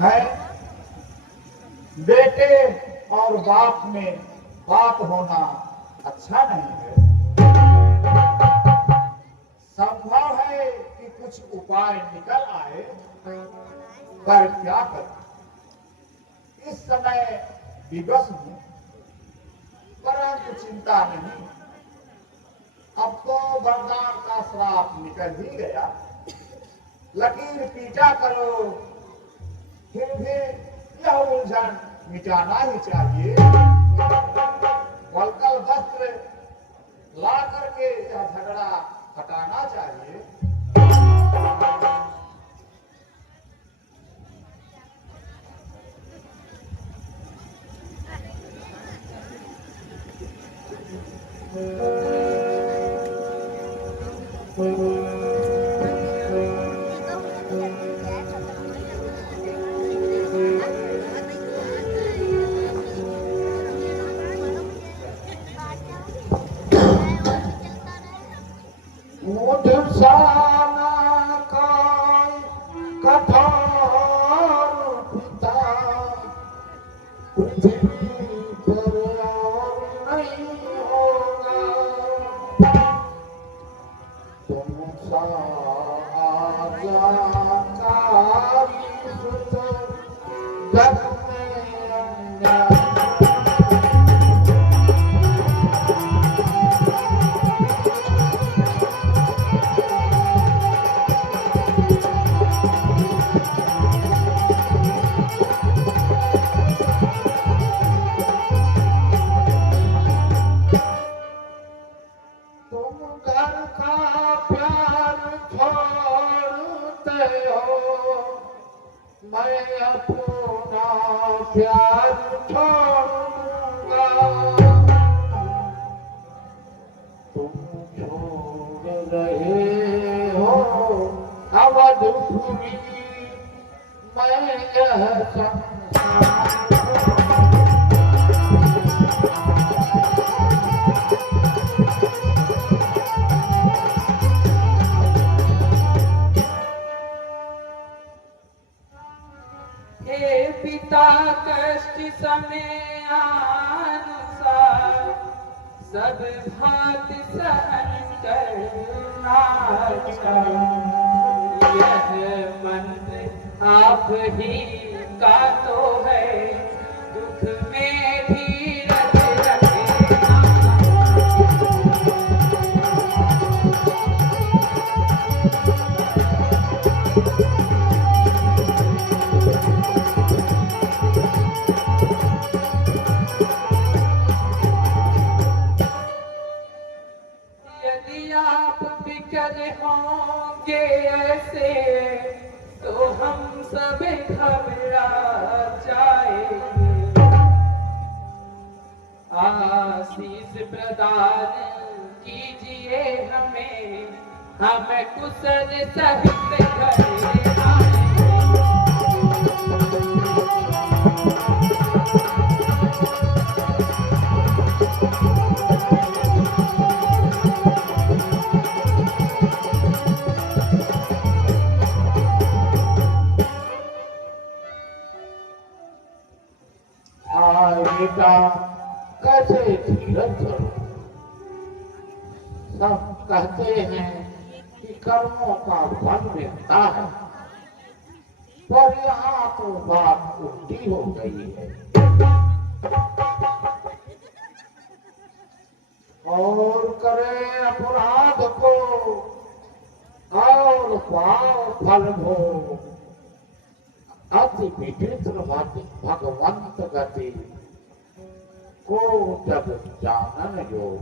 है। बेटे और बाप में बात होना अच्छा नहीं है। संभव है कि कुछ उपाय निकल आए, पर क्या करें। इस समय विवश हूं, परंतु चिंता नहीं। अब तो वरदान का श्राप निकल ही गया। लकीर पीटा करो, फिर भी यह उलझन मिटाना ही चाहिए। वलकल वस्त्र ला करके यह झगड़ा हटाना चाहिए। सब भात सहन करना यह मंत्र आप ही का तो है, दुख में धीरज रखना। होंगे ऐसे तो हम सब घबरा जाएंगे। आशीष प्रदान कीजिए हमें, हम कुशल सहित घर आएंगे। बेटा कैसे धीरज धरो। सब कहते हैं कि कर्मों का फल मिलता है, पर यहाँ तो बात उल्टी हो गई है। और करे अपराध को और पाओ फल भोग, अति विचित्र भगवंत गति को जब जानन योग।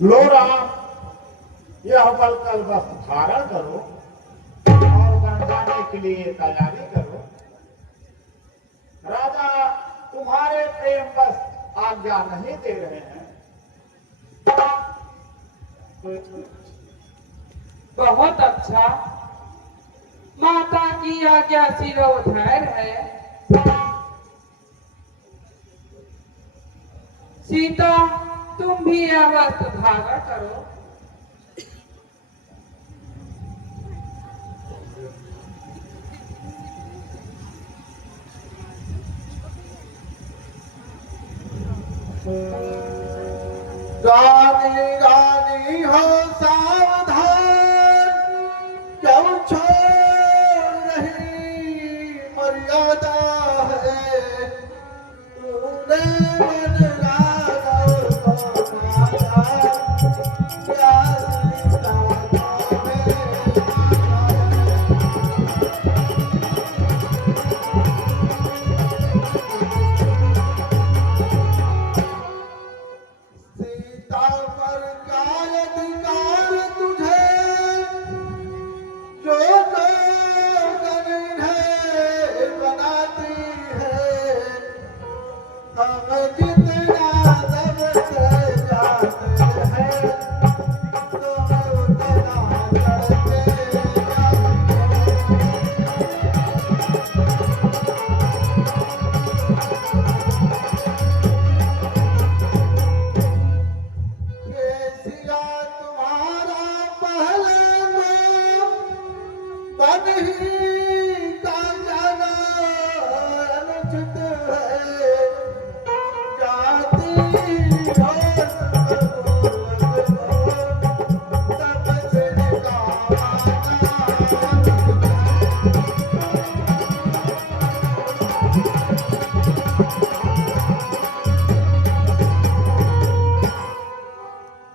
लो राम, यह वलकल वस्त्र धारण करो और वन जाने के लिए तैयारी करो। राजा तुम्हारे प्रेम बस आज्ञा नहीं दे रहे हैं। बहुत अच्छा, माता की आज्ञा सिरोधर है। सीता तुम भी यह वस्त्र धारण करो। रानी रानी हो सावधान, क्यों छोड़ रही मर्यादा है, तूने मन राघव को मारा, क्या सीता को मेरे सीता पर क्या अधिकार तुझे, जो जोगन इन्हें बनाती है, हम जितना दबते जाते हैं, तुम उतना करते जाते केसिया तुम्हारा पहले बन ही का जाना अनुचित है, जाति हो तब से निकालना अनुचित है।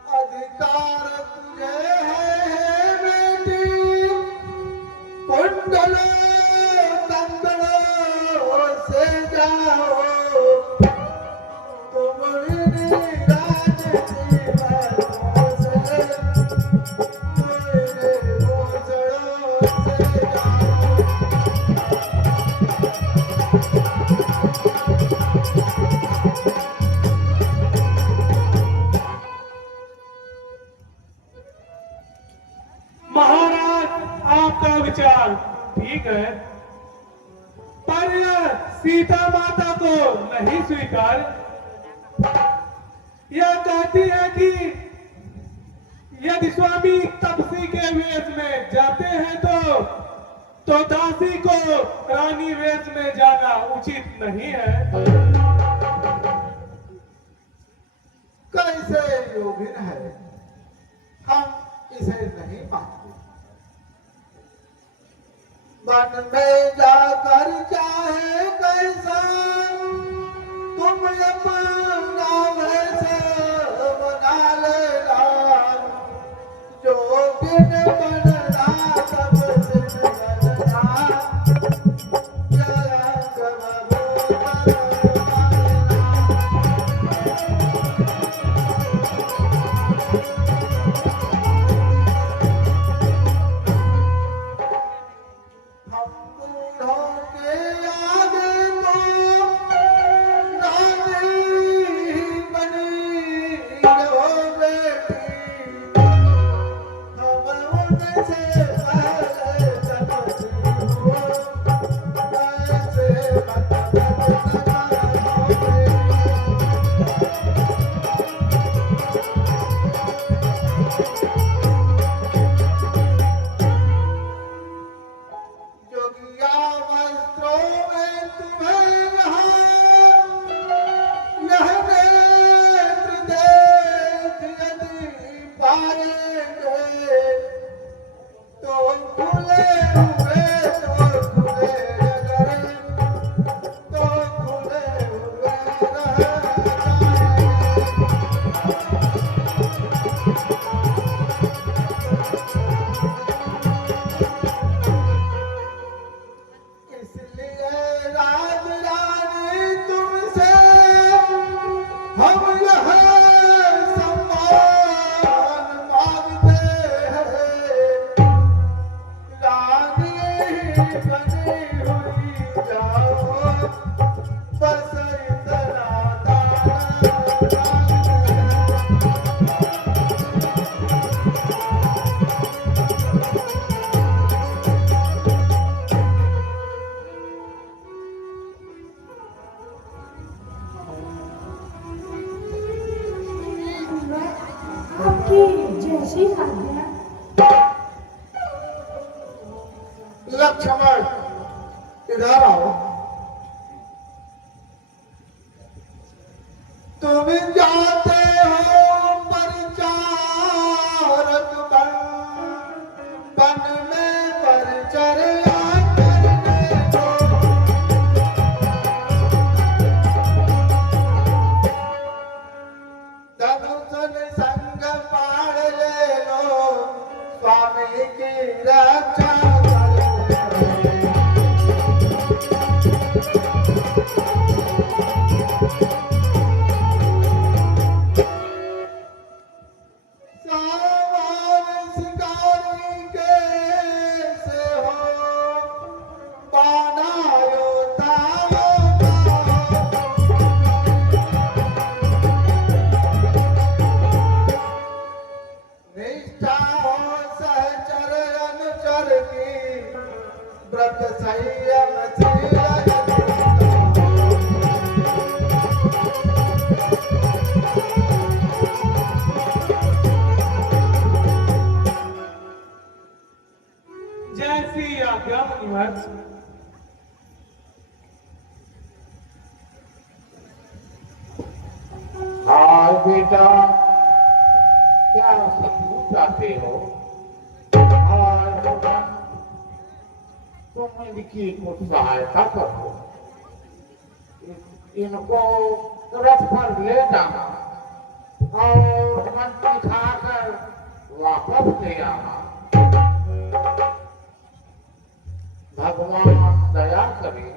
अधिकार तुझे है बेटी, कुंडलों कंगनों से जाओ, तुम इन राजनीति बातों से, मेरे घोंसलों से जाओ। महाराज, आपका विचार ठीक है, पर यह सीता माता को नहीं स्वीकार। यह कहती है कि यदि स्वामी तपसी के वेश में जाते हैं तो दासी को रानी वेश में जाना उचित नहीं है। कैसे योगिन है, हम इसे नहीं मानते। वन में जाकर चाहे कैसा तुम अपना वैसा बना लेना, जो दिन बनना तब दिन बनना, जरा कब बनना। हम बूढ़ों के आगे तो रानी बनी रहो बेटी, हम उनसे पहले तपस्वी हो, ऐसे मत करना जोगिया वस्त्रों में तुम्हें यहाँ यह नेत्र देख यदि पाएंगे, तो खुले हुए तो खुले अगर, तो खुले हुए रह जाएंगे। इसलिए राज रानी तुमसे हम यह सम्मान मांगते हैं, रानी बनी हुई जाओ, बस इतना दाना मांगते हैं। आपकी जैसी आज्ञा। लक्ष्मण इधर आओ, तुम कंसन संग पाड़ ले लो स्वामी की रक्षा कर ले। सामान शिकारी के से हो बनायो तारो निष्ठा हो सहचर अनुचर की व्रत संयम शील जैसी आज्ञा मुनिवर। हाँ बेटा, क्या समझू चाहते हो? और तुम इनकी कुछ सहायता करो, इनको रथ पर ले जाना और मंत्री खाकर वापस ले आना। भगवान दया करे।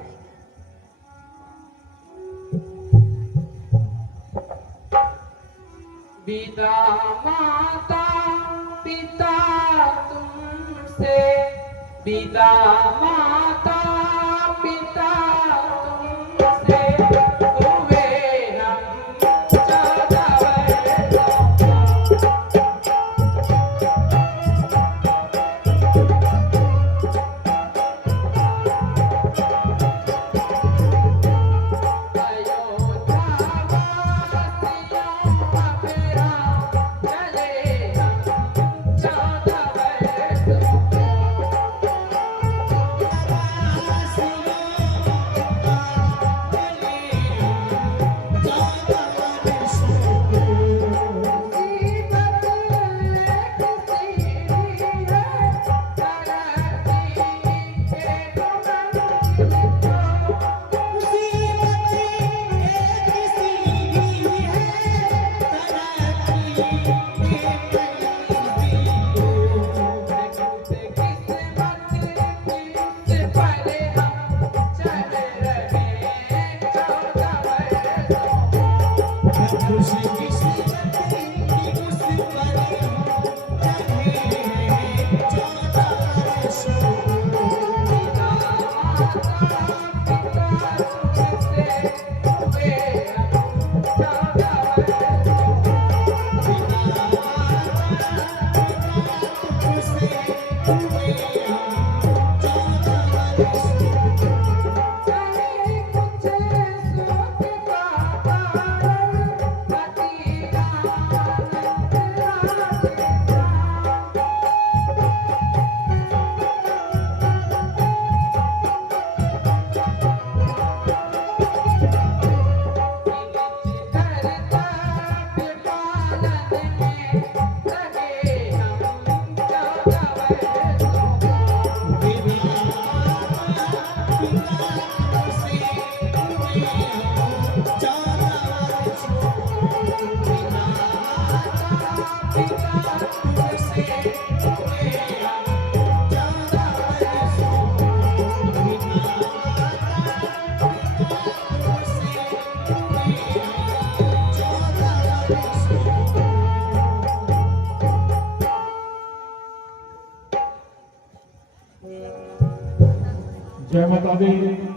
विदा माता पिता तुमसे, विदा माता पिता तुमसे, हुए हम 14 वर्षों। जय माता दी।